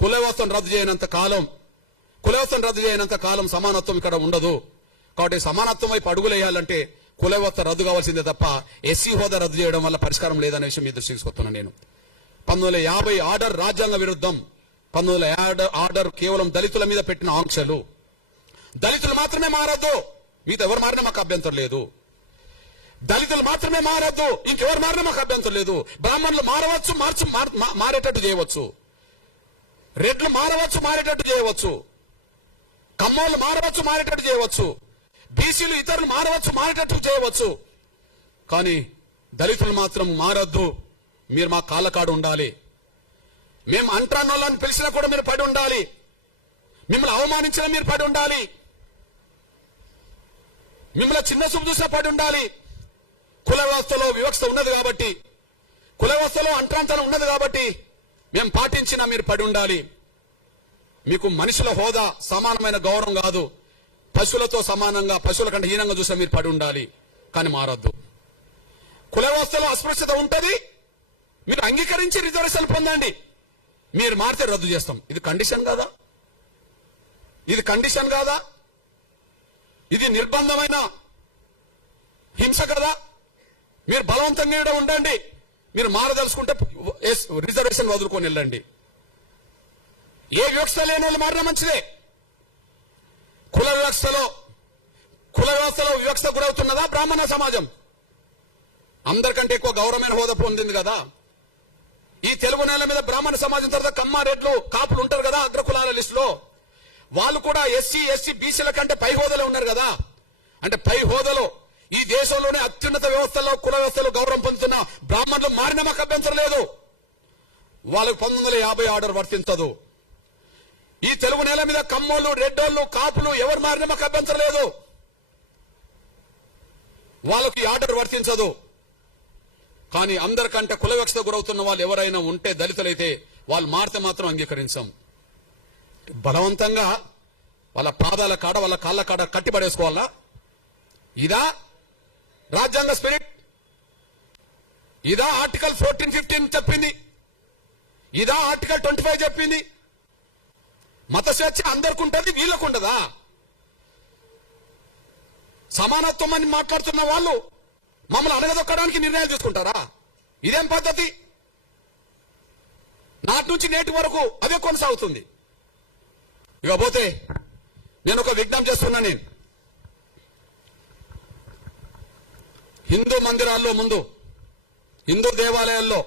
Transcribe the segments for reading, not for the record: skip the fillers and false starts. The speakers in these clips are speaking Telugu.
కుల వ్యవస్థను రద్దు చేయనంత కాలం సమానత్వం ఇక్కడ ఉండదు. కాబట్టి సమానత్వం వైపు అడుగులు వేయాలంటే కుల వ్యవస్థ రద్దు కావాల్సిందే తప్ప ఎస్సీ హోదా రద్దు చేయడం వల్ల పరిష్కారం లేదనే విషయం మీ దృష్టికి తీసుకొస్తున్నాను నేను. 1950 ఆర్డర్ రాజ్యాంగ విరుద్ధం. 1950 ఆర్డర్ కేవలం దళితుల మీద పెట్టిన ఆంక్షలు. దళితులు మాత్రమే మారద్దు, మీతో ఎవరు మారినా మాకు అభ్యంతరం లేదు. దళితులు మాత్రమే మారద్దు, ఇంకెవరు మారినా మాకు అభ్యంతరం లేదు. బ్రాహ్మణులు మారవచ్చు, మారేటట్టు చేయవచ్చు. రెడ్లు మారవచ్చు, మారేటట్టు చేయవచ్చు. కమ్మోళ్ళు మారవచ్చు, మారేటట్టు చేయవచ్చు. బీసీలు ఇతరులు మారవచ్చు, మారేటట్టు చేయవచ్చు. కానీ దళితులు మాత్రం మారద్దు. మీరు మా కాళ్ళ కాడు ఉండాలి. మేము అంట్రానోళ్ళని పిలిచినా కూడా మీరు పడి ఉండాలి. మిమ్మల్ని అవమానించినా మీరు పడి ఉండాలి. మిమ్మల్ని చిన్న చూపు చూసినా పడి ఉండాలి. కుల వ్యవస్థలో వివక్ష ఉన్నది కాబట్టి, కుల వ్యవస్థలో అంట్రాంతరం ఉన్నది కాబట్టి మేము పాటించినా మీరు పడి ఉండాలి. మీకు మనుషుల హోదా సమానమైన గౌరవం కాదు. పశువులతో సమానంగా, పశువుల కంటే హీనంగా చూసినా మీరు పడి ఉండాలి. కానీ మారద్దు. కుల వ్యవస్థలో అస్పృశ్యత ఉంటది, మీరు అంగీకరించి రిజర్వేషన్ పొందండి. మీరు మారితే రద్దు చేస్తాం. ఇది కండిషన్ కాదా? ఇది కండిషన్ కాదా? ఇది నిర్బంధమైన హింస కదా? మీరు బలవంతంగా ఉండండి. మీరు మారదలుచుకుంటే రిజర్వేషన్ వదులుకొని వెళ్ళండి. ఏ వివక్ష లేని వాళ్ళు మారినా మంచిదే. కుల వ్యవస్థలో వివక్ష గురవుతున్నదా బ్రాహ్మణ సమాజం? అందరికంటే ఎక్కువ గౌరవమైన హోదా పొందింది కదా. ఈ తెలుగు నేల మీద బ్రాహ్మణ సమాజం తర్వాత కమ్మ, రెడ్లు, కాపులు ఉంటారు కదా అగ్రకులాల లిస్టులో. వాళ్ళు కూడా ఎస్సీ బీసీల కంటే పై హోదాలో ఉన్నారు కదా. అంటే పై హోదాలో ఈ దేశంలోనే అత్యున్నత వ్యవస్థలో, కుల వ్యవస్థలో గౌరవం పొందుతున్న బ్రాహ్మణులు మారిన మాకు అభ్యంతరం లేదు. వాళ్ళకు 1950 ఆర్డర్ వర్తించదు. ఈ తెలుగు నేల మీద కమ్మోళ్ళు, రెడ్డోళ్ళు, కాపులు ఎవరు మారిన మాకు అభ్యంతరం లేదు. వాళ్ళకి ఆర్డర్ వర్తించదు. కానీ అందరికంటే కుల వివక్షత గురవుతున్న వాళ్ళు ఎవరైనా ఉంటే, దళితులైతే వాళ్ళు మారితే మాత్రం అంగీకరించాం. బలవంతంగా వాళ్ళ పాదాల కాడ, వాళ్ళ కాళ్ళ కాడ కట్టిపడేసుకోవాలా? ఇదా రాజ్యాంగ స్పిరిట్? ఇదా ఆర్టికల్ 14-15 చెప్పింది? ఇదా ఆర్టికల్ 25 చెప్పింది? మత స్వేచ్ఛ అందరికి ఉంటుంది, వీళ్ళకు ఉండదా? సమానత్వం అని మాట్లాడుతున్న వాళ్ళు మమ్మల్ని అడగదొక్కడానికి నిర్ణయాలు తీసుకుంటారా? ఇదేం పద్ధతి? నాటి నుంచి నేటి వరకు అదే కొనసాగుతుంది. ఇకపోతే నేను ఒక విజ్ఞప్తి చేస్తున్నా. నేను హిందూ మందిరాల్లో ముందు, హిందూ దేవాలయాల్లో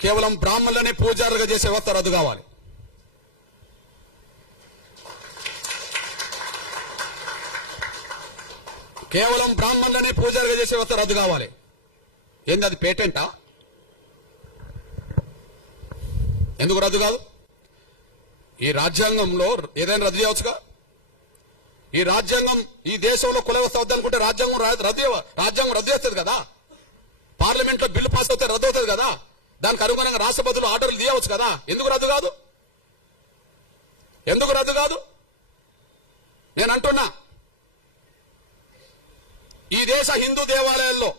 కేవలం బ్రాహ్మణులనే పూజారులుగా చేసే వ్యవస్థ రద్దు కావాలి. కేవలం బ్రాహ్మణులనే పూజారులుగా చేసే వ్యవస్థ రద్దు కావాలి. ఏంది అది? పేటెంటా? ఎందుకు రద్దు కాదు? ఈ రాజ్యాంగంలో ఏదైనా రద్దు చేయవచ్చుగా. ఈ రాజ్యాంగం ఈ దేశంలో కుల వ్యవస్థ వద్దనుకుంటే రాజ్యాంగం రద్దు చేస్తుంది కదా. పార్లమెంట్ లో బిల్లు పాస్ అవుతే రద్దు అవుతుంది కదా. దానికి అనుగుణంగా రాష్ట్రపతులు ఆర్డర్లు తీయవచ్చు కదా. ఎందుకు రద్దు కాదు? ఎందుకు రద్దు కాదు? నేను అంటున్నా, ఈ దేశ హిందూ దేవాలయాల్లో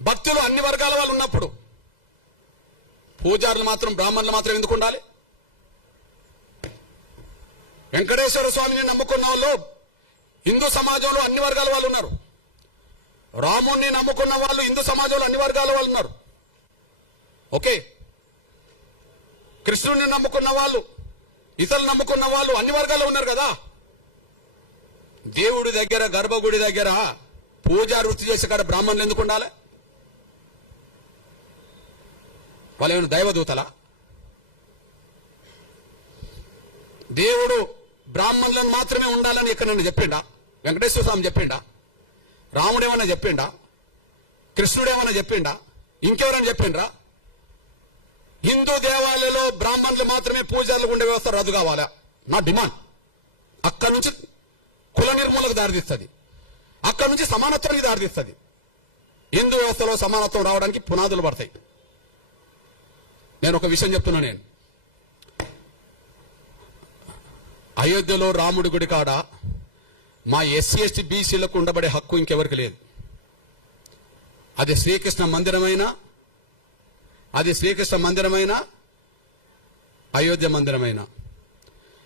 భక్తులు అన్ని వర్గాల వాళ్ళు ఉన్నప్పుడు పూజారులు మాత్రం, బ్రాహ్మణులు మాత్రం ఎందుకు ఉండాలి? వెంకటేశ్వర స్వామిని నమ్ముకున్న వాళ్ళు హిందూ సమాజంలో అన్ని వర్గాల వాళ్ళు ఉన్నారు. రాముణ్ణి నమ్ముకున్న వాళ్ళు హిందూ సమాజంలో అన్ని వర్గాల వాళ్ళు ఉన్నారు. ఓకే, కృష్ణుడిని నమ్ముకున్న వాళ్ళు, ఇతరులు నమ్ముకున్న వాళ్ళు అన్ని వర్గాల్లో ఉన్నారు కదా. దేవుడి దగ్గర, గర్భగుడి దగ్గర పూజా వృత్తి చేసే కాడ బ్రాహ్మణులు ఎందుకు ఉండాలి? వాళ్ళు ఏమైనా దైవదూతలా? దేవుడు బ్రాహ్మణులను మాత్రమే ఉండాలని ఎక్కడైనా చెప్పిండా? వెంకటేశ్వర స్వామి చెప్పిండా? రాముడు ఏమన్నా చెప్పిండా? కృష్ణుడు ఏమన్నా చెప్పిండా? ఇంకెవరైనా చెప్పిండ్రా? హిందూ దేవాలయంలో బ్రాహ్మణులు మాత్రమే పూజారులకు ఉండే వ్యవస్థ రద్దు కావాలా? నా డిమాండ్. అక్కడి నుంచి కుల నిర్మూలకు దారితీస్తుంది, అక్కడి నుంచి సమానత్వానికి దారితీస్తుంది. హిందూ వ్యవస్థలో సమానత్వం రావడానికి పునాదులు పడతాయి. నేను ఒక విషయం చెప్తున్నా. నేను అయోధ్యలో రాముడి గుడి కాడ మా ఎస్సీ ఎస్టీ బీసీలకు ఉండబడే హక్కు ఇంకెవరికి లేదు. అది శ్రీకృష్ణ మందిరమైనా అయోధ్య మందిరమైన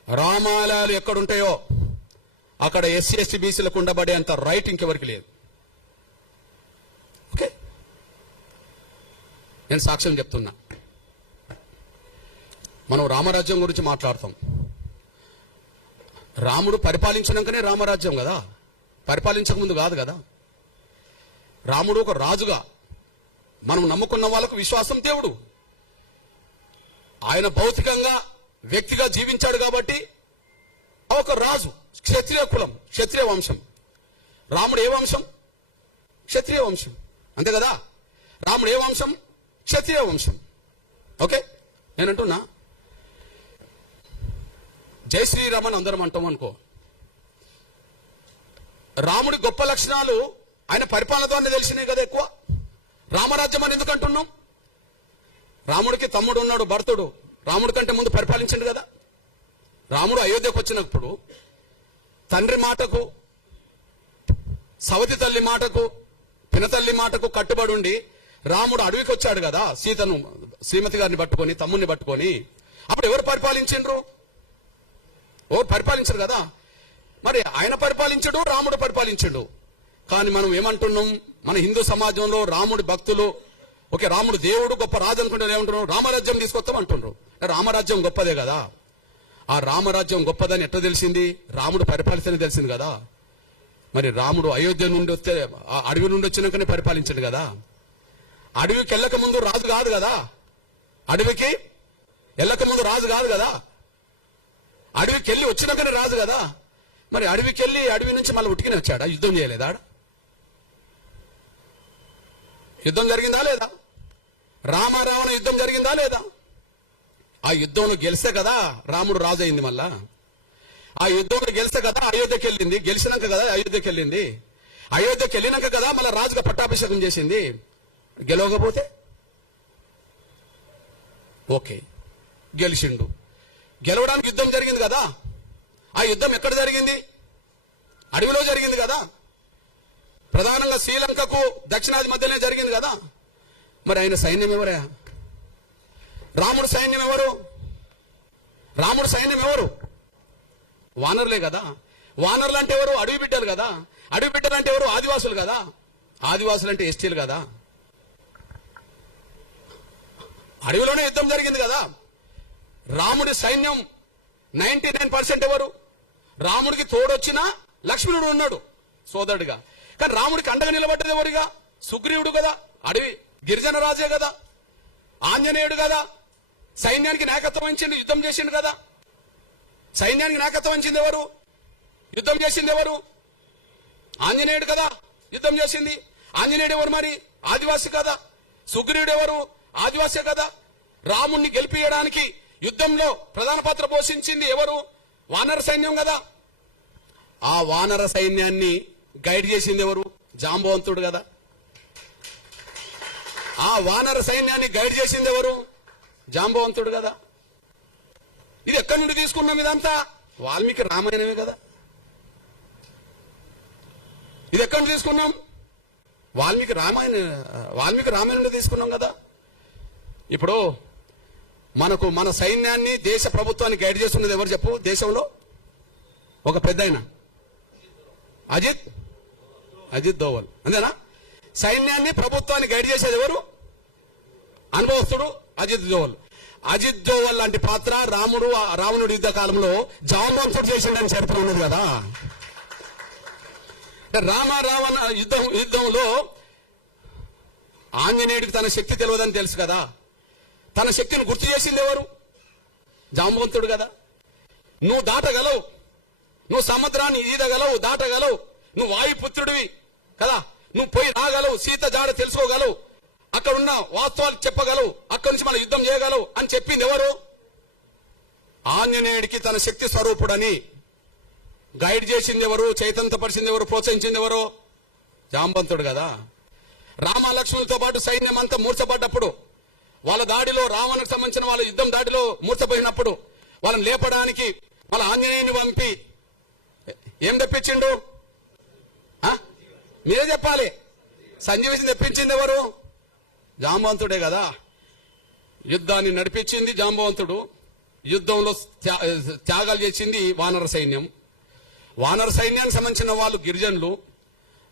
రామాలయాలు ఎక్కడుంటాయో అక్కడ ఎస్సీ ఎస్టీ బీసీలకు ఉండబడే అంత రైట్ ఇంకెవరికి లేదు. ఓకే, నేను సాక్ష్యం చెప్తున్నా. మనం రామరాజ్యం గురించి మాట్లాడతాం. రాముడు పరిపాలించినాకనే రామరాజ్యం కదా, పరిపాలించక ముందు కాదు కదా. రాముడు ఒక రాజుగా, మనం నమ్ముకున్న వాళ్ళకు విశ్వాసం దేవుడు. ఆయన భౌతికంగా వ్యక్తిగా జీవించాడు కాబట్టి ఒక రాజు, క్షత్రియ కులం, క్షత్రియ వంశం. రాముడు ఏ వంశం? క్షత్రియ వంశం, అంతే కదా. రాముడు ఏ వంశం? క్షత్రియ వంశం. ఓకే, నేనంటున్నా జై శ్రీరామ్ అని అందరం అంటాం అనుకో. రాముడి గొప్ప లక్షణాలు ఆయన పరిపాలనతోనే తెలిసినాయి కదా ఎక్కువ. రామరాజ్యం అని ఎందుకు అంటున్నాం? రాముడికి తమ్ముడు ఉన్నాడు, భరతుడు. రాముడి కంటే ముందు పరిపాలించండు కదా. రాముడు అయోధ్యకు వచ్చినప్పుడు తండ్రి మాటకు, సవతి తల్లి మాటకు, పినతల్లి మాటకు కట్టుబడి ఉండి రాముడు అడవికి వచ్చాడు కదా, సీతను, శ్రీమతి గారిని పట్టుకొని, తమ్ముడిని పట్టుకొని. అప్పుడు ఎవరు పరిపాలించిండ్రు? ఎవరు పరిపాలించరు కదా. మరి ఆయన పరిపాలించడు, రాముడు పరిపాలించడు. కానీ మనం ఏమంటున్నాం? మన హిందూ సమాజంలో రాముడి భక్తులు, ఓకే రాముడు దేవుడు గొప్ప రాజు అనుకుంటే ఏమంటున్నాం? రామరాజ్యం తీసుకొస్తాం అంటున్నారు. రామరాజ్యం గొప్పదే కదా. ఆ రామరాజ్యం గొప్పదని ఎట్లా తెలిసింది? రాముడు పరిపాలిస్తేనే తెలిసింది కదా. మరి రాముడు అయోధ్య నుండి వస్తే, అడవి నుండి వచ్చినాకనే పరిపాలించడు కదా. అడవికి వెళ్ళక ముందు రాజు కాదు కదా. అడవికి వెళ్ళక ముందు రాజు కాదు కదా. అడవికి వెళ్ళి వచ్చినాకనే రాజు కదా. మరి అడవికి వెళ్ళి అడవి నుంచి మళ్ళీ ఉట్టికినే వచ్చాడా? యుద్ధం చేయలేదా? యుద్ధం జరిగిందా లేదా? రామారావణ యుద్ధం జరిగిందా లేదా? ఆ యుద్ధంలో గెలిస్తే కదా రాముడు రాజు అయింది. మళ్ళా ఆ యుద్ధంలో గెలిస్తే కదా అయోధ్యకి వెళ్ళింది. గెలిచినాక కదా అయోధ్యకి వెళ్ళింది. అయోధ్యకి వెళ్ళినాక కదా మళ్ళీ రాజుగా పట్టాభిషేకం చేసింది. గెలవకపోతే ఓకే గెలిచిండు. గెలవడానికి యుద్ధం జరిగింది కదా. ఆ యుద్ధం ఎక్కడ జరిగింది? అడవిలో జరిగింది కదా. ప్రధానంగా శ్రీలంకకు దక్షిణాది మధ్యనే జరిగింది కదా. మరి ఆయన సైన్యం ఎవరా? రాముడు సైన్యం ఎవరు? రాముడు సైన్యం ఎవరు? వానరులే కదా. వానరులు అంటే ఎవరు? అడవి బిడ్డలు కదా. అడవి బిడ్డలు అంటే ఎవరు? ఆదివాసులు కదా. ఆదివాసులు అంటే ఎస్టీలు కదా. అడవిలోనే యుద్ధం జరిగింది కదా. రాముడి సైన్యం 99% ఎవరు? రాముడికి తోడొచ్చిన లక్ష్మణుడు ఉన్నాడు సోదరుడిగా. కానీ రాముడికి అండగా నిలబడ్డది ఎవరిగా? సుగ్రీవుడు కదా. అడవి గిరిజన రాజే కదా. ఆంజనేయుడు కదా. సైన్యానికి నాయకత్వం వహించింది, యుద్ధం చేసిండు కదా. సైన్యానికి నాయకత్వం వహించింది ఎవరు? యుద్ధం చేసింది ఎవరు? ఆంజనేయుడు కదా యుద్ధం చేసింది. ఆంజనేయుడు ఎవరు? మరి ఆదివాసి కదా. సుగ్రీవుడు ఎవరు? ఆదివాసే కదా. రాముణ్ణి గెలిపియడానికి యుద్ధంలో ప్రధాన పాత్ర పోషించింది ఎవరు? వానర సైన్యం కదా. ఆ వానర సైన్యాన్ని గైడ్ చేసింది ఎవరు? జాంబవంతుడు కదా. ఆ వానర సైన్యాన్ని గైడ్ చేసింది ఎవరు? జాంబవంతుడు కదా. ఇది ఎక్కడి నుండి తీసుకున్నాం? ఇదంతా వాల్మీకి రామాయణమే కదా. ఇది ఎక్కడి నుండి తీసుకున్నాం? వాల్మీకి రామాయణం నుండి తీసుకున్నాం కదా. ఇప్పుడు మనకు మన సైన్యాన్ని, దేశ ప్రభుత్వాన్ని గైడ్ చేస్తున్నది ఎవరు చెప్పు? దేశంలో ఒక పెద్ద ఆయన అజిత్ దోవల్, అంతేనా? సైన్యాన్ని, ప్రభుత్వాన్ని గైడ్ చేసేది ఎవరు? అనుభవస్తుడు అజిత్ దోవల్. అజిత్ దోవల్ లాంటి పాత్ర రావణుడి యుద్ధ కాలంలో జాంబవంతుడు చేసిండని చరిత్ర ఉన్నది కదా. రావణ యుద్ధంలో ఆంజనేయుడికి తన శక్తి తెలియదని తెలుసు కదా. తన శక్తిని గుర్తు చేసింది ఎవరు? జాంబవంతుడు కదా. నువ్వు దాటగలవు, నువ్వు సముద్రాన్ని ఈదగలవు, దాటగలవు, నువ్వు వాయుపుత్రుడివి కదా. నువ్వు పోయి రాగలవు, సీత జాడ తెలుసుకోగలవు, అక్కడున్న వాస్తవాలు చెప్పగలవు, అక్కడి నుంచి మన యుద్ధం చేయగలవు అని చెప్పింది ఎవరు? ఆంజనేయుడికి తన శక్తి స్వరూపుడని గైడ్ చేసింది ఎవరు? చైతన్యపరిచింది ఎవరు? ప్రోత్సహించింది ఎవరు? జాంబవంతుడు కదా. రామ లక్ష్మణులతో పాటు సైన్యం అంతా మూర్చపడ్డప్పుడు, వాళ్ళ దాడిలో, రావణకు సంబంధించిన వాళ్ళ యుద్ధం దాడిలో మూర్చపోయినప్పుడు వాళ్ళని లేపడానికి వాళ్ళ ఆంజనేయుని పంపి ఏం తెప్పించిండు? మీరే చెప్పాలి. సంజీవిని తెప్పించింది ఎవరు? జాంబవంతుడే కదా. యుద్ధాన్ని నడిపించింది జాంబవంతుడు. యుద్ధంలో త్యాగాలు చేసింది వానర సైన్యం. వానర సైన్యానికి సంబంధించిన వాళ్ళు గిరిజనులు.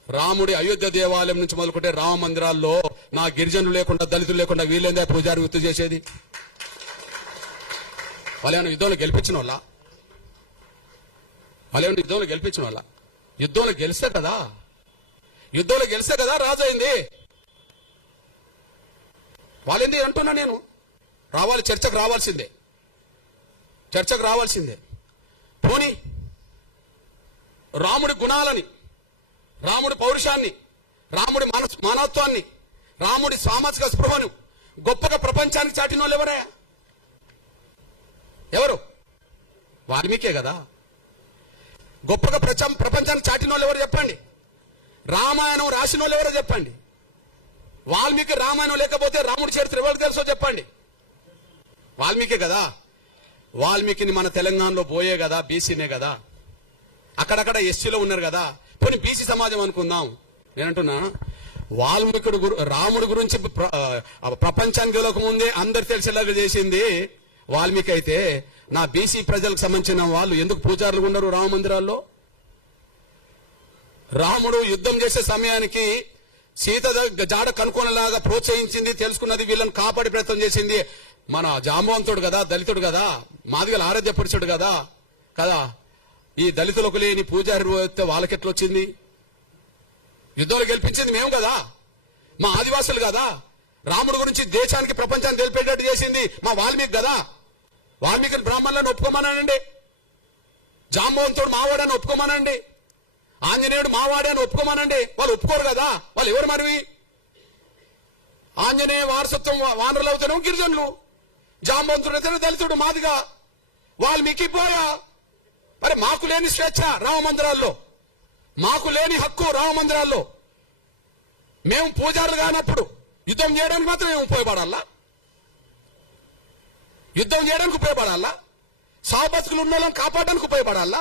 రాముడి అయోధ్య దేవాలయం నుంచి మొదలుకుంటే రామ మందిరాల్లో నా గిరిజనులు లేకుండా, దళితులు లేకుండా వీళ్ళేందా పూజారి వృత్తి చేసేది? వాళ్ళేమన్నా యుద్ధంలో గెలిపించిన వాళ్ళ? వాళ్ళేమన్నా యుద్ధంలో గెలిపించిన వాళ్ళ? యుద్ధంలో గెలిస్తే కదా, యుద్ధంలో గెలిస్తే కదా రాజు అయింది. వాళ్ళేంది అంటున్నా నేను. రావాలి, చర్చకు రావాల్సిందే, చర్చకు రావాల్సిందే. పోనీ రాముడి గుణాలని, రాముడి పౌరుషాన్ని, రాముడి మానవత్వాన్ని, రాముడి సామాజిక స్పృహను గొప్పగా ప్రపంచానికి చాటిన వాళ్ళు ఎవరే? ఎవరు? వాల్మీకే కదా. గొప్పగా ప్రపంచానికి చాటిన వాళ్ళు ఎవరు చెప్పండి? రామాయణం రాసిన వాళ్ళు ఎవరో చెప్పండి. వాల్మీకి రామాయణం లేకపోతే రాముడి చరిత్ర ఎవరికి తెలుసో చెప్పండి. వాల్మీకే కదా. వాల్మీకిని మన తెలంగాణలో పోయే కదా, బీసీనే కదా, అక్కడక్కడ ఎస్సీలో ఉన్నారు కదా. పోనీ బీసీ సమాజం అనుకుందాం. నేనంటున్నా, వాల్మీకుడు రాముడి గురించి ప్రపంచానికి వెళ్ళక ముందే అందరు తెలిసేలాగా చేసింది వాల్మీకి అయితే, నా బీసీ ప్రజలకు సంబంధించిన వాళ్ళు ఎందుకు పూజారులు ఉన్నారు రామ మందిరాల్లో? రాముడు యుద్ధం చేసే సమయానికి సీత జాడ కనుక్కోనేలాగా ప్రోత్సహించింది, తెలుసుకున్నది, వీళ్ళని కాపాడి ప్రయత్నం చేసింది మన జాంబవంతుడు కదా, దళితుడు కదా, మాదిగల ఆరాధ్య పురుషుడు కదా. కదా, ఈ దళితులకు లేని పూజారి వాళ్ళకెట్లొచ్చింది? యుద్ధాలు గెలిపించింది మేము కదా, మా ఆదివాసులు కదా. రాముడు గురించి దేశానికి, ప్రపంచానికి తెలిపేటట్టు చేసింది మా వాల్మీకి కదా. వాల్మీకి బ్రాహ్మణులను ఒప్పుకోమనండి, జాంబవంతుడు మావాడని ఒప్పుకోమనండి, ఆంజనేయుడు మావాడే అని ఒప్పుకోమనండి. వాళ్ళు ఒప్పుకోరు కదా. వాళ్ళు ఎవరు మరి? ఆంజనేయ వారసత్వం వానరులు అవుతాను గిరిజనులు, జాంబవంతుడు అయితే దళితుడు మాదిగా, వాల్మీకి పోయా. మరి మాకు లేని స్వేచ్ఛ రామ మందిరాల్లో, మాకు లేని హక్కు రామ మందిరాల్లో, మేము పూజారులు కానప్పుడు యుద్ధం చేయడానికి మాత్రం మేము ఉపయోగపడాలా? యుద్ధం చేయడానికి ఉపయోగపడాలా? సావు బతుకులు ఉన్న వాళ్ళని కాపాడడానికి ఉపయోగపడాలా?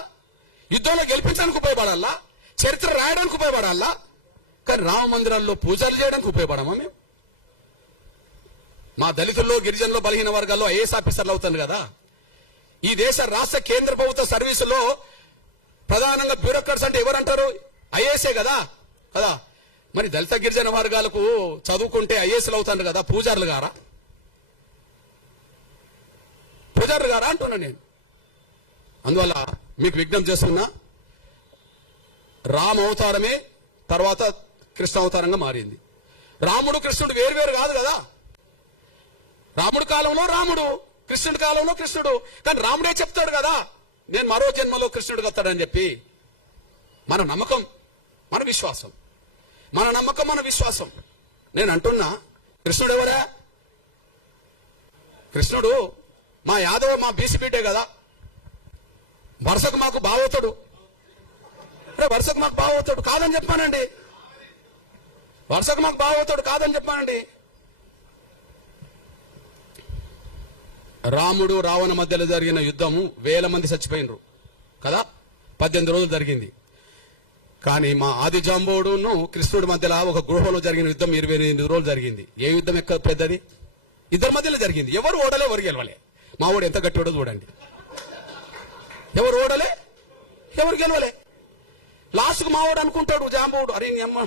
యుద్ధంలో గెలిపించడానికి ఉపయోగపడాలా? చరిత్ర రాయడానికి ఉపయోగపడాలా? కానీ రామ మందిరాల్లో పూజలు చేయడానికి ఉపయోగపడమా మేము? మా దళితుల్లో, గిరిజనుల్లో, బలహీన వర్గాల్లో ఐఏఎస్ ఆఫీసర్లు అవుతారు కదా. ఈ దేశ రాష్ట్ర కేంద్ర ప్రభుత్వ సర్వీసులో ప్రధానంగా బ్యూరోక్రాట్స్ అంటే ఎవరంటారు? ఐఏఎస్ఏ కదా. కదా, మరి దళిత గిరిజన వర్గాలకు చదువుకుంటే ఐఏఎస్లు అవుతారు కదా, పూజారులు గారా? పూజారులు గారా అంటున్నా నేను. అందువల్ల మీకు విజ్ఞప్తి చేస్తున్నా, రామ అవతారమే తర్వాత కృష్ణ అవతారంగా మారింది. రాముడు కృష్ణుడు వేరు కాదు కదా. రాముడి కాలంలో రాముడు, కృష్ణుడి కాలంలో కృష్ణుడు. కానీ రాముడే చెప్తాడు కదా, నేను మరో జన్మలో కృష్ణుడు వస్తాడని చెప్పి. మన నమ్మకం, మన విశ్వాసం, మన నమ్మకం, మన విశ్వాసం. నేను అంటున్నా, కృష్ణుడు ఎవరా? కృష్ణుడు మా యాదవ, మా బీసీ బిడ్డే కదా. వరుసకు మాకు బావవుతాడు, వరుసకు మాకు బావవుతాడు కాదని చెప్పానండి. వరుసకు మాకు బావవుతాడు కాదని చెప్పానండి. రాముడు రావణ మధ్యలో జరిగిన యుద్ధము 1000 మంది చచ్చిపోయినరు కదా, 18 రోజులు జరిగింది. కానీ మా ఆది జాంబవుడును కృష్ణుడి మధ్యలో ఒక గృహంలో జరిగిన యుద్ధం 28 రోజులు జరిగింది. ఏ యుద్ధం ఎక్క పెద్దది? ఇద్దరి మధ్యలో జరిగింది. ఎవరు ఓడలే, ఎవరు గెలవలే. మా ఓడు ఎంత గట్టివాడో చూడండి. ఎవరు ఓడలే, ఎవరు గెలవలే. లాస్ట్కు మావాడు అనుకుంటాడు జాంబవుడు, అరే నీ అమ్మ,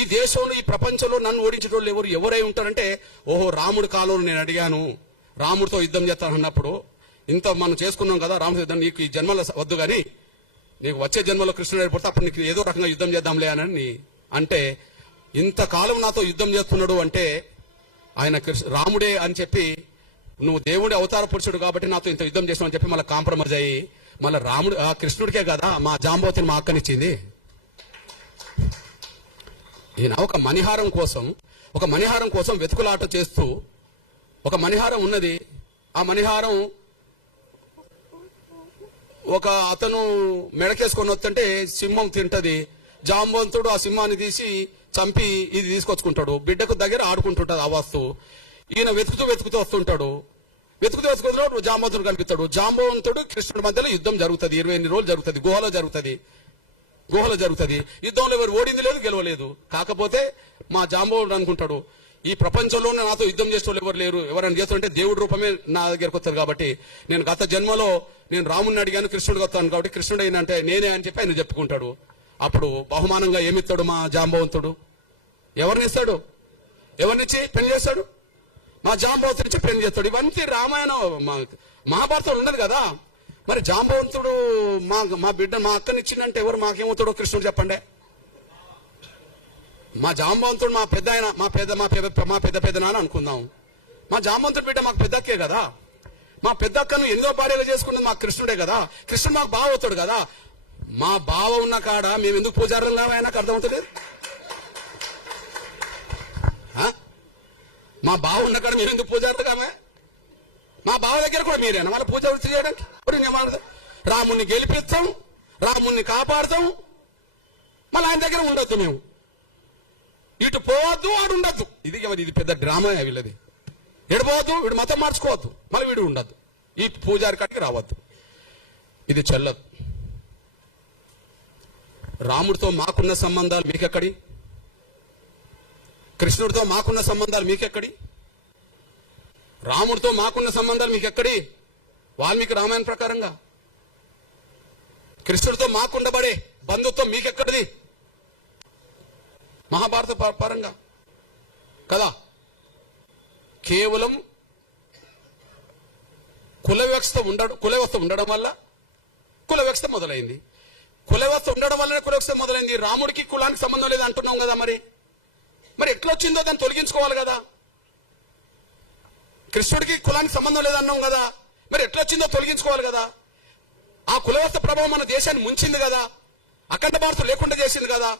ఈ దేశంలో, ఈ ప్రపంచంలో నన్ను ఓడించేటోళ్ళు ఎవరై ఉంటారంటే, ఓహో రాముడి కాలంలో నేను అడిగాను, రాముడితో యుద్ధం చేస్తాను అన్నప్పుడు, ఇంత మనం చేసుకున్నాం కదా రాముడి యుద్ధం, నీకు ఈ జన్మలో వద్దు కానీ నీకు వచ్చే జన్మలో కృష్ణుడు అయిపోతే అప్పుడు నీకు ఏదో రకంగా యుద్ధం చేద్దాంలే అని అంటే, ఇంతకాలం నాతో యుద్ధం చేస్తున్నాడు అంటే ఆయన రాముడే అని చెప్పి, నువ్వు దేవుడి అవతార పురుషుడు కాబట్టి నాతో ఇంత యుద్ధం చేసావు అని చెప్పి మళ్ళీ కాంప్రమైజ్ అయ్యి, మళ్ళీ రాముడు ఆ కృష్ణుడికే కదా మా జాంబవతిని మా అక్కనిచ్చింది. ఈయన ఒక మణిహారం కోసం వెతుకులాట చేస్తూ, ఒక మణిహారం ఉన్నది, ఆ మణిహారం ఒక అతను మెడకేసుకొని వస్తుంటే సింహం తింటది. జాంబవంతుడు ఆ సింహాన్ని తీసి చంపి ఇది తీసుకొచ్చుకుంటాడు, బిడ్డకు దగ్గర ఆడుకుంటుంటది ఆ వస్తువు. ఈయన వెతుకుతూ వస్తుంటాడు. వెతుకుతూ జాంబవంతుడు కనిపిస్తాడు. జాంబవంతుడు కృష్ణుడి మధ్యలో యుద్ధం జరుగుతుంది. 28 రోజులు జరుగుతుంది. గుహలో జరుగుతుంది. యుద్ధంలో ఎవరు ఓడింది లేదు, గెలవలేదు. కాకపోతే మా జాంబవంతుడు అనుకుంటాడు, ఈ ప్రపంచంలోనే నాతో యుద్ధం చేసే వాళ్ళు ఎవరు లేరు, ఎవరైనా చేస్తుంటే దేవుడి రూపమే నా దగ్గరకు వస్తారు. కాబట్టి నేను గత జన్మలో నేను రాముడిని అడిగాను, కృష్ణుడికి వస్తాను, కాబట్టి కృష్ణుడు ఏంటంటే నేనే అని చెప్పి ఆయన చెప్పుకుంటాడు. అప్పుడు బహుమానంగా ఏమిస్తాడు మా జాంబవంతుడు? ఎవరిని ఇస్తాడు? ఎవరినిచ్చి పెళ్లి చేస్తాడు? మా జాంబవంతుడు ఇచ్చి పెళ్లి చేస్తాడు. ఇవన్నీ రామాయణం మహాభారతం ఉండదు కదా. మరి జాంబవంతుడు మా బిడ్డ మా అక్కనిచ్చిందంటే ఎవరు మాకేమవుతాడో కృష్ణుడు చెప్పండి. మా జాంబవంతుడు మా పెద్ద ఆయన, మా పెద్ద నాన్న అనుకుందాం. మా జాంబవంతుడు బిడ్డ మాకు పెద్ద అక్కే కదా. మా పెద్ద అక్కను ఎన్నో భార్యగా చేసుకున్నది మా కృష్ణుడే కదా. కృష్ణుడు మాకు బావ అవుతాడు కదా. మా బావ ఉన్న కాడ మేము ఎందుకు పూజారం కావా? నాకు అర్థమవుతుంది. మా బావ ఉన్న కాడ మీరు ఎందుకు పూజారులు కావా? మా బావ దగ్గర కూడా మీరేనా వాళ్ళ పూజ చేయడానికి? రాముణ్ణి గెలిపిస్తాం, రాముణ్ణి కాపాడుతాం, మళ్ళీ ఆయన దగ్గర ఉండొద్దు. మేము ఇటు పోవద్దు, ఆడు ఉండద్దు. ఇది పెద్ద డ్రామా వీళ్ళది. ఎడిపోవద్దు, వీడు మతం మార్చుకోవద్దు, మళ్ళీ వీడు ఉండద్దు, ఈ పూజారి కాడికి రావద్దు. ఇది చెల్లదు. రాముడితో మాకున్న సంబంధాలు మీకెక్కడి? కృష్ణుడితో మాకున్న సంబంధాలు మీకెక్కడి? రాముడితో మాకున్న సంబంధాలు మీకెక్కడి? వాల్మీకి రామాయణ ప్రకారంగా. కృష్ణుడితో మాకుండబడే బంధుత్వం మీకెక్కడిది? మహాభారత పరంగా కదా. కేవలం కుల వ్యవస్థ ఉండడం వల్ల కుల వ్యవస్థ మొదలైంది. కుల వ్యవస్థ ఉండడం వల్లనే కుల వ్యవస్థ మొదలైంది. రాముడికి కులానికి సంబంధం లేదు అంటున్నాం కదా. మరి ఎట్లా వచ్చిందో దాన్ని తొలగించుకోవాలి కదా. కృష్ణుడికి కులానికి సంబంధం లేదన్నాం కదా. మరి ఎట్లా వచ్చిందో తొలగించుకోవాలి కదా. ఆ కుల వ్యవస్థ ప్రభావం మన దేశాన్ని ముంచింది కదా. అఖండ భారత్ లేకుండా చేసింది కదా.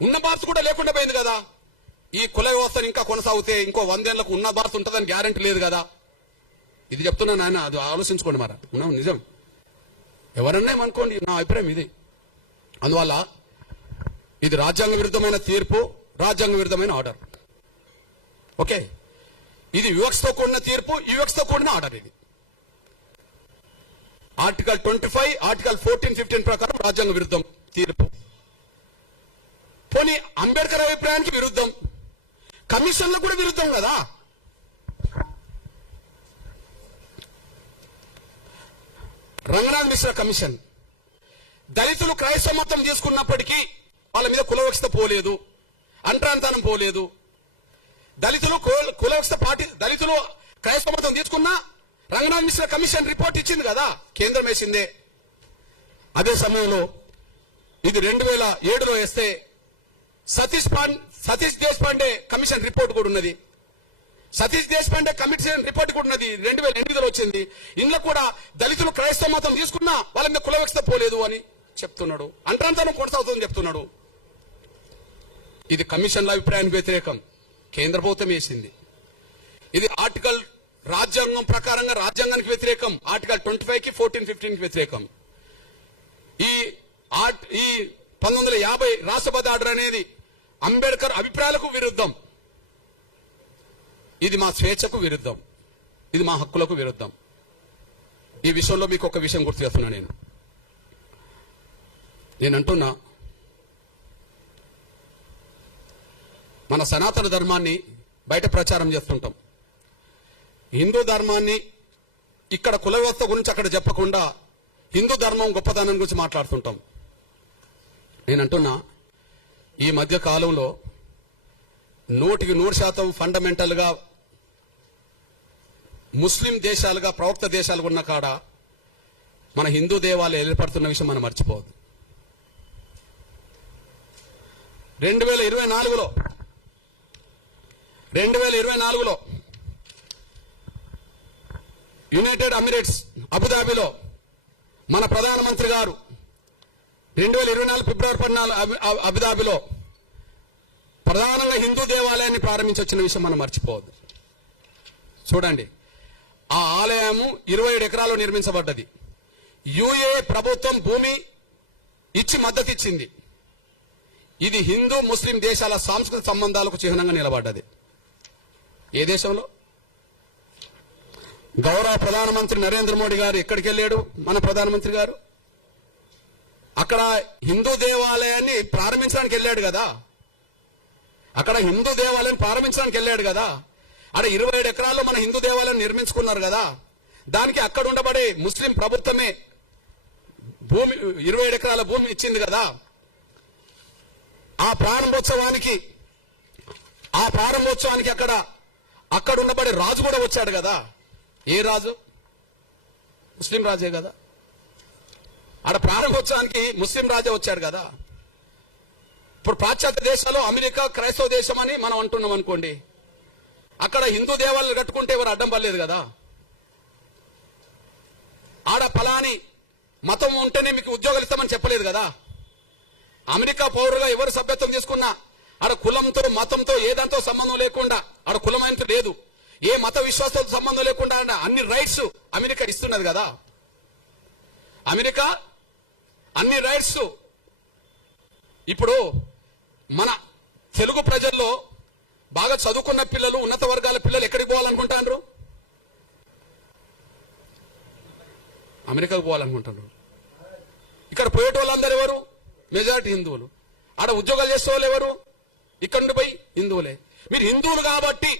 ఉన్న భారత్ కూడా లేకుండా పోయింది కదా. ఈ కుల వ్యవస్థను ఇంకా కొనసాగితే ఇంకో 100 ఏళ్లకు ఉన్న భారత్ ఉంటుందని గ్యారెంటీ లేదు కదా. ఇది చెప్తున్నాను ఆయన, అది ఆలోచించుకోండి. మరి నిజం ఎవరన్నా అనుకోండి, నా అభిప్రాయం ఇది. అందువల్ల ఇది రాజ్యాంగ విరుద్ధమైన తీర్పు, రాజ్యాంగ విరుద్ధమైన ఆర్డర్. ఓకే, ఇది వివక్షతో కూడిన తీర్పు, వివక్షతో కూడిన ఆర్డర్. ఇది ఆర్టికల్ 25, ఆర్టికల్ 14, 15 ప్రకారం రాజ్యాంగ విరుద్ధం తీర్పు. పోనీ అంబేద్కర్ అభిప్రాయానికి విరుద్ధం, కమిషన్లకు కూడా విరుద్ధం కదా. రంగనాథ్ మిశ్రా కమిషన్ దళితులు క్రైస్తవ మతం తీసుకున్నప్పటికీ వాళ్ళ మీద కులవివక్షత పోలేదు, అంటరాంతనం పోలేదు. దళితులు దళితులు క్రైస్తవ మతం తీసుకున్నా రంగనాథ్ మిశ్రా కమిషన్ రిపోర్ట్ ఇచ్చింది కదా, కేంద్రం వేసిందే. అదే సమయంలో ఇది 2007లో వేస్తే సతీష్ దేశపాండే కమిషన్ రిపోర్ట్ కూడా ఉన్నది. సతీష్ దేశపాండే కమిషన్ రిపోర్ట్ కూడా ఉన్నది, 2008లో వచ్చింది. ఇందులో కూడా దళితులు క్రైస్తవ మతం తీసుకున్నా వాళ్ళ మీద కులవివక్షత పోలేదు అని చెప్తున్నాడు, అంటరాంతనం కొనసాగుతుందని చెప్తున్నాడు. ఇది కమిషన్ల అభిప్రాయానికి వ్యతిరేకం, కేంద్ర ప్రభుత్వం వేసింది. ఇది ఆర్టికల్ రాజ్యాంగం ప్రకారంగా రాజ్యాంగానికి వ్యతిరేకం, ఆర్టికల్ 25కి 14, 15కి వ్యతిరేకం. ఈ 1950 రాష్ట్రపతి ఆర్డర్ అనేది అంబేద్కర్ అభిప్రాయాలకు విరుద్ధం. ఇది మా స్వేచ్ఛకు విరుద్ధం, ఇది మా హక్కులకు విరుద్ధం. ఈ విషయంలో మీకు ఒక విషయం గుర్తు చేస్తున్నా. నేను అంటున్నా, మన సనాతన ధర్మాన్ని బయట ప్రచారం చేస్తుంటాం, హిందూ ధర్మాన్ని ఇక్కడ కుల వ్యవస్థ గురించి అక్కడ చెప్పకుండా హిందూ ధర్మం గొప్పతనం గురించి మాట్లాడుతుంటాం. నేను అంటున్నా, ఈ మధ్య కాలంలో 100% ఫండమెంటల్ గా ముస్లిం దేశాలుగా ప్రవక్త దేశాలుగా ఉన్న కాడ మన హిందూ దేవాలయాలు ఏర్పడుతున్న విషయం మనం మర్చిపోవద్దు. 2024లో యునైటెడ్ అమిరేట్స్ అబుదాబిలో మన ప్రధానమంత్రి గారు 2024 ఫిబ్రవరి 14 అబుదాబిలో ప్రధానంగా హిందూ దేవాలయాన్ని ప్రారంభించి వచ్చిన విషయం మనం మర్చిపోవద్దు. చూడండి, ఆ ఆలయము 27 ఎకరాల్లో నిర్మించబడ్డది. యుఏ ప్రభుత్వం భూమి ఇచ్చి మద్దతు ఇచ్చింది. ఇది హిందూ ముస్లిం దేశాల సాంస్కృతిక సంబంధాలకు చిహ్నంగా నిలబడ్డది. ఏ దేశంలో? గౌరవ ప్రధానమంత్రి నరేంద్ర మోడీ గారు ఎక్కడికి వెళ్ళాడు? మన ప్రధానమంత్రి గారు అక్కడ హిందూ దేవాలయాన్ని ప్రారంభించడానికి వెళ్ళాడు కదా. అక్కడ హిందూ దేవాలయం ప్రారంభించడానికి వెళ్ళాడు కదా. అక్కడ 27 ఎకరాల్లో మన హిందూ దేవాలయం నిర్మించుకున్నారు కదా. దానికి అక్కడ ఉండబడే ముస్లిం ప్రభుత్వమే భూమి 27 ఎకరాల భూమి ఇచ్చింది కదా. ఆ ప్రారంభోత్సవానికి అక్కడ ఉండబడే రాజు కూడా వచ్చాడు కదా. ఏ రాజు? ముస్లిం రాజే కదా. ఆడ ప్రారంభోత్సవానికి ముస్లిం రాజే వచ్చాడు కదా. ఇప్పుడు పాశ్చాత్య దేశాల్లో అమెరికా క్రైస్తవ దేశం అని మనం అంటున్నాం అనుకోండి, అక్కడ హిందూ దేవాలయాలు కట్టుకుంటే ఎవరు అడ్డం పడలేదు కదా. ఆడ ఫలాని మతం ఉంటేనే మీకు ఉద్యోగాలు ఇస్తామని చెప్పలేదు కదా. అమెరికా పౌరులుగా ఎవరు సభ్యత్వం తీసుకున్నా ఆడ కులంతో మతంతో ఏదంతో సంబంధం లేకుండా, ఆడ కులమైనతో లేదు, ఏ మత విశ్వాసంతో సంబంధం లేకుండా అన్ని రైట్స్ అమెరికా ఇస్తున్నది కదా. అమెరికా అన్ని రైట్స్. ఇప్పుడు మన తెలుగు ప్రజల్లో బాగా చదువుకున్న పిల్లలు, ఉన్నత వర్గాల పిల్లలు ఎక్కడికి పోవాలనుకుంటారు? అమెరికాకు పోవాలనుకుంటున్నారు. ఇక్కడ పోయేట వాళ్ళందరూ ఎవరు? మెజారిటీ హిందువులు. ఆడ ఉద్యోగాలు చేసే వాళ్ళు ఎవరు? ఇక్కడ నుండి పోయి హిందువులే. మీరు హిందువులు కాబట్టి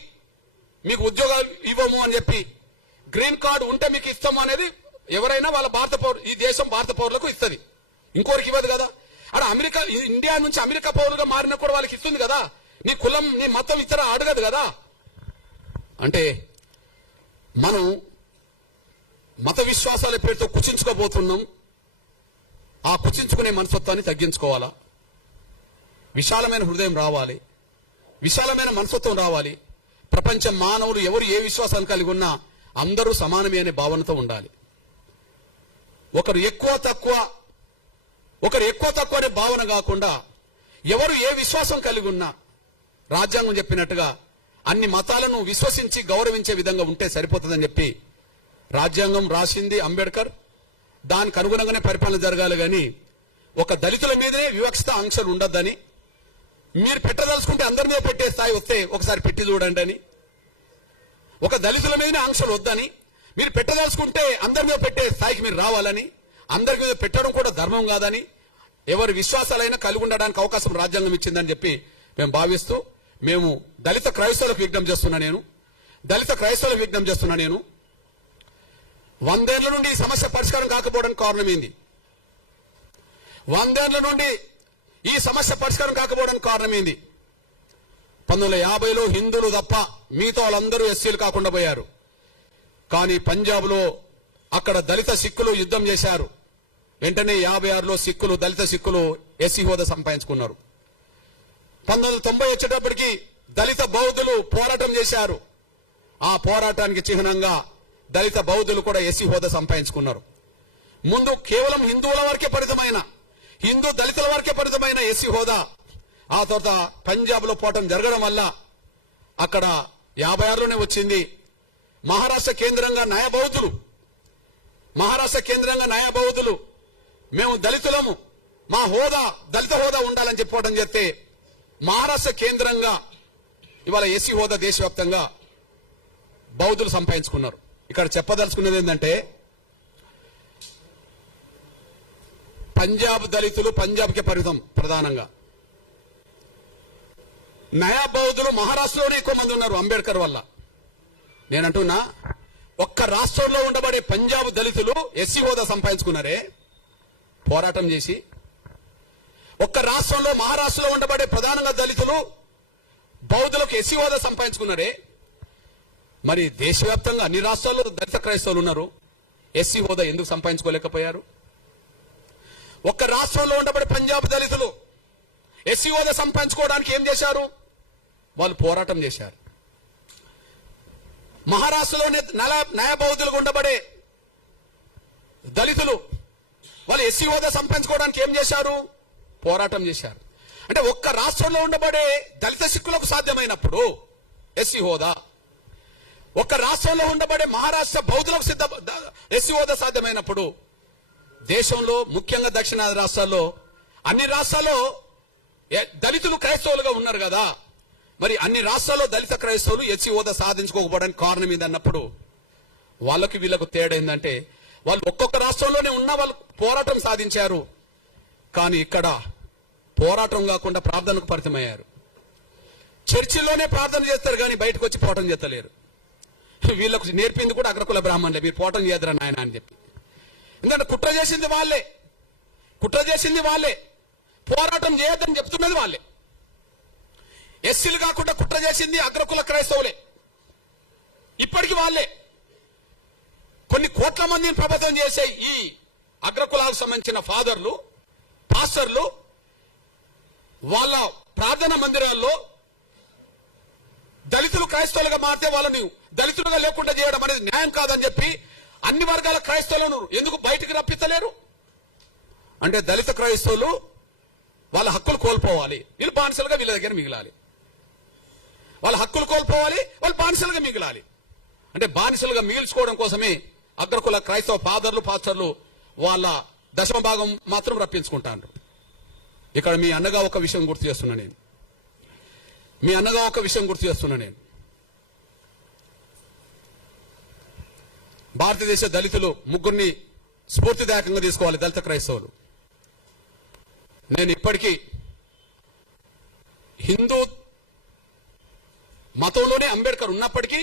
మీకు ఉద్యోగాలు ఇవ్వము అని చెప్పి గ్రీన్ కార్డు ఉంటే మీకు ఇస్తాము అనేది ఎవరైనా వాళ్ళ భారత పౌరు, ఈ దేశం భారత పౌరులకు ఇస్తుంది, ఇంకోరికి ఇవ్వదు కదా. ఆడ అమెరికా, ఇండియా నుంచి అమెరికా పౌరులుగా మారినప్పుడు వాళ్ళకి ఇస్తుంది కదా. నీ కులం, నీ మతం ఇతర అడగదు కదా. అంటే మనం మత విశ్వాసాల పేరుతో కుచించుకోబోతున్నాం. ఆ కుచించుకునే మనస్తత్వాన్ని తగ్గించుకోవాలా. విశాలమైన హృదయం రావాలి, విశాలమైన మనస్తత్వం రావాలి. ప్రపంచ మానవులు ఎవరు ఏ విశ్వాసాన్ని కలిగి ఉన్నా అందరూ సమానమే అనే భావనతో ఉండాలి. ఒకరు ఎక్కువ తక్కువ అనే భావన కాకుండా ఎవరు ఏ విశ్వాసం కలిగి ఉన్నా రాజ్యాంగం చెప్పినట్టుగా అన్ని మతాలను విశ్వసించి గౌరవించే విధంగా ఉంటే సరిపోతుందని చెప్పి రాజ్యాంగం రాసింది అంబేద్కర్. దానికి అనుగుణంగానే పరిపాలన జరగాలి కానీ ఒక దళితుల మీదనే వివక్షత ఆంక్షలు ఉండొద్దని, మీరు పెట్టదలుచుకుంటే అందరి మీద పెట్టే స్థాయి వస్తే ఒకసారి పెట్టి చూడండి అని, ఒక దళితుల మీదనే ఆంక్షలు వద్దని, మీరు పెట్టదలుచుకుంటే అందరి మీద పెట్టే స్థాయికి మీరు రావాలని, అందరి మీద పెట్టడం కూడా ధర్మం కాదని, ఎవరి విశ్వాసాలైనా కలిగి ఉండడానికి అవకాశం రాజ్యాంగం ఇచ్చిందని చెప్పి మేము భావిస్తూ, మేము దళిత క్రైస్తవులకు విజ్ఞప్తి చేస్తున్నా నేను 100 ఏళ్ల నుండి ఈ సమస్య పరిష్కారం కాకపోవడానికి కారణమైంది. 100 ఏళ్ల నుండి ఈ సమస్య పరిష్కారం కాకపోవడానికి కారణమైంది. 1950లో హిందువులు తప్ప మిగతా వాళ్ళందరూ ఎస్సీలు కాకుండా పోయారు. కానీ పంజాబ్ లో అక్కడ దళిత సిక్కులు యుద్ధం చేశారు. వెంటనే 56లో దళిత సిక్కులు ఎస్సీ హోదా సంపాదించుకున్నారు. 1990 వచ్చేటప్పటికి దళిత బౌద్ధులు పోరాటం చేశారు. ఆ పోరాటానికి చిహ్నంగా దళిత బౌద్ధులు కూడా ఎస్సీ హోదా సంపాదించుకున్నారు. ముందు కేవలం హిందూ దళితుల వరకే పరిమితమైన ఎస్సీ హోదా ఆ తర్వాత పంజాబ్ లో పోవటం జరగడం వల్ల అక్కడ 56లోనే వచ్చింది. మహారాష్ట్ర కేంద్రంగా న్యాయ బౌద్ధులు మేము దళితులము, మా దళిత హోదా ఉండాలని చెప్పడం చేస్తే మహారాష్ట్ర కేంద్రంగా ఇవాళ ఎస్సీ హోదా దేశవ్యాప్తంగా బౌద్ధులు సంపాదించుకున్నారు. ఇక్కడ చెప్పదలుచుకున్నది ఏంటంటే పంజాబ్ దళితులు పంజాబ్కే పరిమితం ప్రధానంగా. నయా బౌద్ధులు మహారాష్ట్రలోనే ఎక్కువ మంది ఉన్నారు అంబేద్కర్ వల్ల. నేనంటున్నా ఒక్క రాష్ట్రంలో ఉండబడే పంజాబ్ దళితులు ఎస్సీ హోదా సంపాదించుకున్నారే పోరాటం చేసి. ఒక్క రాష్ట్రంలో మహారాష్ట్రలో ఉండబడే ప్రధానంగా దళితులు బౌద్ధులకు ఎస్సీ హోదా సంపాదించుకున్నారే. మరి దేశవ్యాప్తంగా అన్ని రాష్ట్రాల్లో దళిత క్రైస్తవులు ఉన్నారు, ఎస్సీ హోదా ఎందుకు సంపాదించుకోలేకపోయారు? ఒక్క రాష్ట్రంలో ఉండబడే పంజాబ్ దళితులు ఎస్సీ హోదా సంపాదించుకోవడానికి ఏం చేశారు? వాళ్ళు పోరాటం చేశారు. మహారాష్ట్రలోనే న్యాయ బౌద్ధులుగా ఉండబడే దళితులు వాళ్ళు ఎస్సీ హోదా సంపాదించుకోవడానికి ఏం చేశారు? పోరాటం చేశారు. అంటే ఒక్క రాష్ట్రంలో ఉండబడే దళిత సిక్కులకు సాధ్యమైనప్పుడు ఎస్సీ హోదా, ఒక్క రాష్ట్రంలో ఉండబడే మహారాష్ట్ర బౌద్ధులకు ఎస్సీ హోదా సాధ్యమైనప్పుడు దేశంలో ముఖ్యంగా దక్షిణాది రాష్ట్రాల్లో అన్ని రాష్ట్రాల్లో దళితులు క్రైస్తవులుగా ఉన్నారు కదా. మరి అన్ని రాష్ట్రాల్లో దళిత క్రైస్తవులు ఎస్సీ హోదా సాధించుకోకపోవడానికి కారణం ఏందన్నప్పుడు వాళ్ళకి వీళ్ళకు తేడా ఏంటంటే వాళ్ళు ఒక్కొక్క రాష్ట్రంలోనే ఉన్న వాళ్ళు పోరాటం సాధించారు, కానీ ఇక్కడ పోరాటం కాకుండా ప్రార్థనకు పరిమితమయ్యారు. చర్చిలోనే ప్రార్థన చేస్తారు కానీ బయటకు వచ్చి పోవటం చేస్తలేరు. వీళ్ళకు నేర్పింది కూడా అగ్రకుల బ్రాహ్మణులే, మీరు పోవటం చేయదురా నాయన అని చెప్పి. ఎందుకంటే కుట్ర చేసింది వాళ్ళే, పోరాటం చేయొద్దని చెప్తున్నది వాళ్ళే. ఎస్సీలు కాకుండా కుట్ర చేసింది అగ్రకుల క్రైస్తవులే, ఇప్పటికి వాళ్ళే. కొన్ని కోట్ల మందిని ప్రభావితం చేసే ఈ అగ్రకులాలకు సంబంధించిన ఫాదర్లు, పాస్టర్లు వాళ్ళ ప్రార్థనా మందిరాల్లో దళితులు క్రైస్తవులుగా మారితే వాళ్ళని దళితులుగా లేకుండా చేయడం అనేది న్యాయం కాదని చెప్పి అన్ని వర్గాల క్రైస్తవులను ఎందుకు బయటికి రప్పించలేరు? అంటే దళిత క్రైస్తవులు వాళ్ళ హక్కులు కోల్పోవాలి, వీళ్ళు బానిసలుగా వీళ్ళ దగ్గర మిగిలాలి. వాళ్ళ హక్కులు కోల్పోవాలి, వాళ్ళు బానిసలుగా మిగిలాలి. అంటే బానిసలుగా మిగిల్చుకోవడం కోసమే అగ్రకుల క్రైస్తవ ఫాదర్లు, పాస్టర్లు వాళ్ళ దశమ భాగం మాత్రం రప్పించుకుంటారు. ఇక్కడ మీ అన్నగా ఒక విషయం గుర్తు చేస్తున్నా నేను, భారతదేశ దళితులు ముగ్గురిని స్ఫూర్తిదాయకంగా తీసుకోవాలి దళిత క్రైస్తవులు. నేను ఇప్పటికీ హిందూ మతంలోనే అంబేద్కర్ ఉన్నప్పటికీ